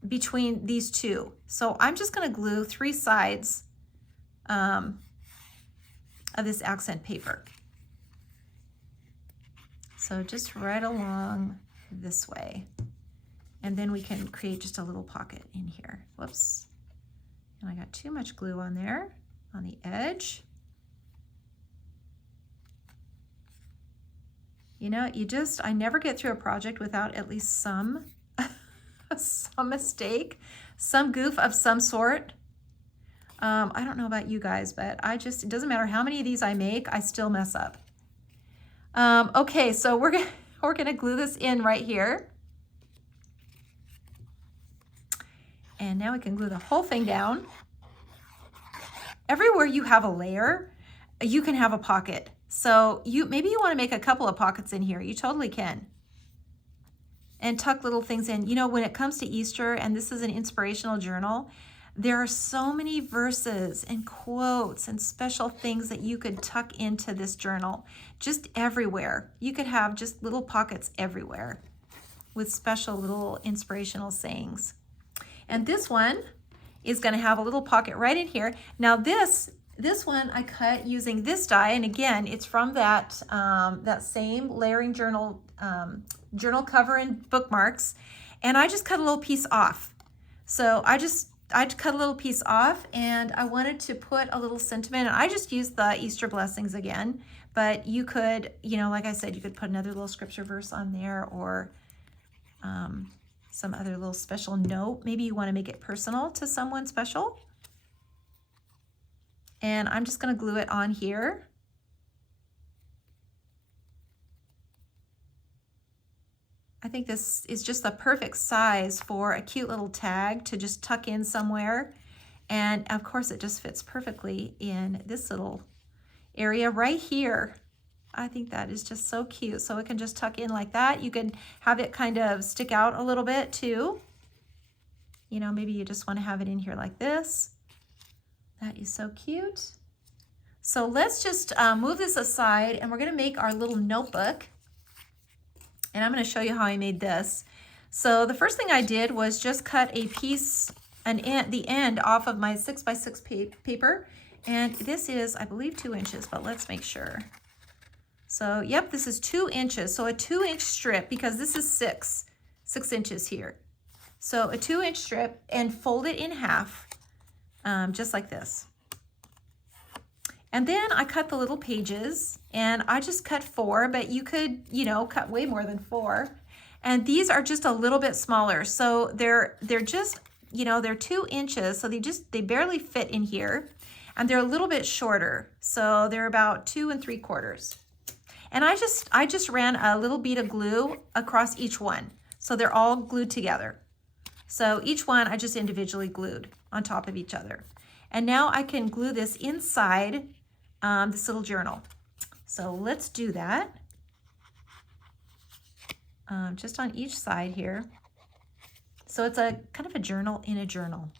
between these 2. So I'm just going to glue 3 sides of this accent paper. So just right along this way. And then we can create just a little pocket in here. Whoops. And I got too much glue on there, on the edge. You know, I never get through a project without at least some mistake, some goof of some sort. I don't know about you guys, but it doesn't matter how many of these I make, I still mess up. Okay, so we're gonna glue this in right here. And now we can glue the whole thing down. Everywhere you have a layer, you can have a pocket. So maybe you want to make a couple of pockets in here. You totally can. And tuck little things in. You know, when it comes to Easter, and this is an inspirational journal, there are so many verses and quotes and special things that you could tuck into this journal, just everywhere. You could have just little pockets everywhere with special little inspirational sayings. And this one is going to have a little pocket right in here. Now this one I cut using this die, and again, it's from that same layering journal cover and bookmarks, and I just cut a little piece off. So I cut a little piece off, and I wanted to put a little sentiment, and I just used the Easter blessings again, but you could, you know, like I said, you could put another little scripture verse on there, or some other little special note. Maybe you want to make it personal to someone special. And I'm just going to glue it on here. I think this is just the perfect size for a cute little tag to just tuck in somewhere. And of course it just fits perfectly in this little area right here. I think that is just so cute. So it can just tuck in like that. You can have it kind of stick out a little bit too. You know, maybe you just want to have it in here like this. That is so cute. So let's just move this aside, and we're going to make our little notebook. And I'm going to show you how I made this. So the first thing I did was just cut a piece, the end off of my 6x6 paper. And this is, I believe, 2 inches, but let's make sure. So, yep, this is 2 inches. So a 2-inch strip, because this is 6 inches here. So a 2-inch strip, and fold it in half, just like this. And then I cut the little pages, and I just cut 4, but you could, you know, cut way more than 4. And these are just a little bit smaller. So they're just, you know, they're 2 inches. So they barely fit in here, and they're a little bit shorter. So they're about 2 3/4. And I just ran a little bead of glue across each one. So they're all glued together. So each one I just individually glued on top of each other. And now I can glue this inside this little journal. So let's do that. Just on each side here. So it's a kind of a journal in a journal.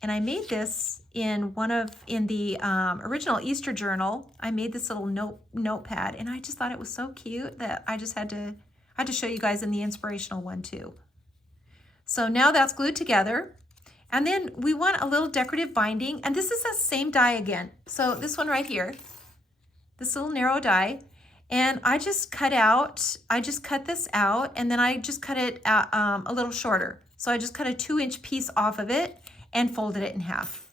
And I made this in the original Easter journal. I made this little notepad, and I just thought it was so cute that I just had to show you guys in the inspirational one too. So now that's glued together. And then we want a little decorative binding, and this is the same die again. So this one right here, this little narrow die, and I just cut this out, and then I just cut it a little shorter. So I just cut a 2-inch piece off of it and folded it in half.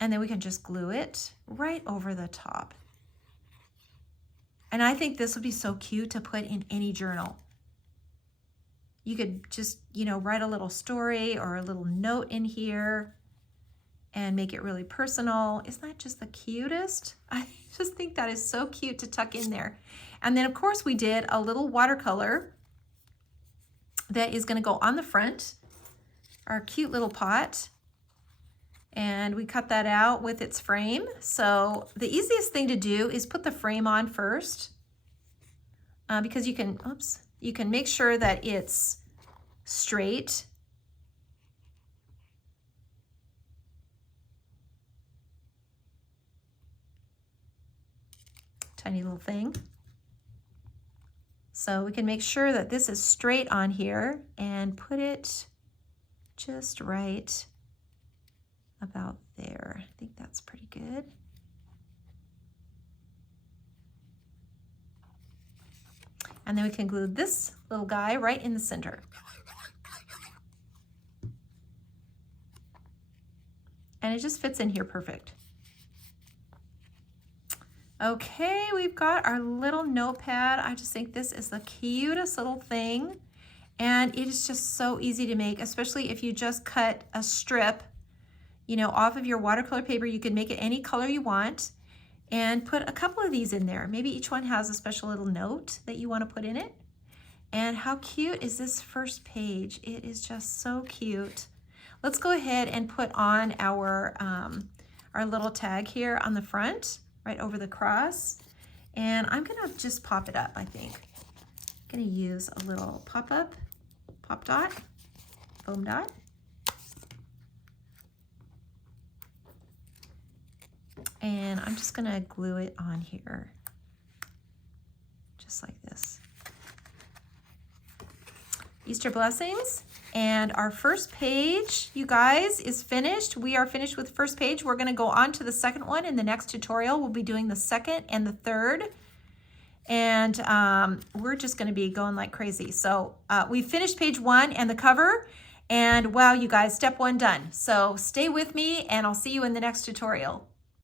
And then we can just glue it right over the top. And I think this would be so cute to put in any journal. You could just, you know, write a little story or a little note in here and make it really personal. Isn't that just the cutest? I just think that is so cute to tuck in there. And then of course we did a little watercolor that is going to go on the front, our cute little pot. And we cut that out with its frame. So the easiest thing to do is put the frame on first because you can make sure that it's straight. Tiny little thing. So we can make sure that this is straight on here and put it just right about there. I think that's pretty good. And then we can glue this little guy right in the center. And it just fits in here perfect. Okay, we've got our little notepad. I just think this is the cutest little thing. And it is just so easy to make, especially if you just cut a strip, you know, off of your watercolor paper. You can make it any color you want and put a couple of these in there. Maybe each one has a special little note that you want to put in it. And how cute is this first page? It is just so cute. Let's go ahead and put on our little tag here on the front, right over the cross. And I'm gonna just pop it up, I think. I'm gonna use a little pop dot, foam dot. And I'm just gonna glue it on here, just like this. Easter blessings. And our first page, you guys, is finished. We are finished with the first page. We're gonna go on to the second one in the next tutorial. We'll be doing the second and the third. And we're just gonna be going like crazy. So we finished page 1 and the cover. And wow, you guys, step 1 done. So stay with me and I'll see you in the next tutorial.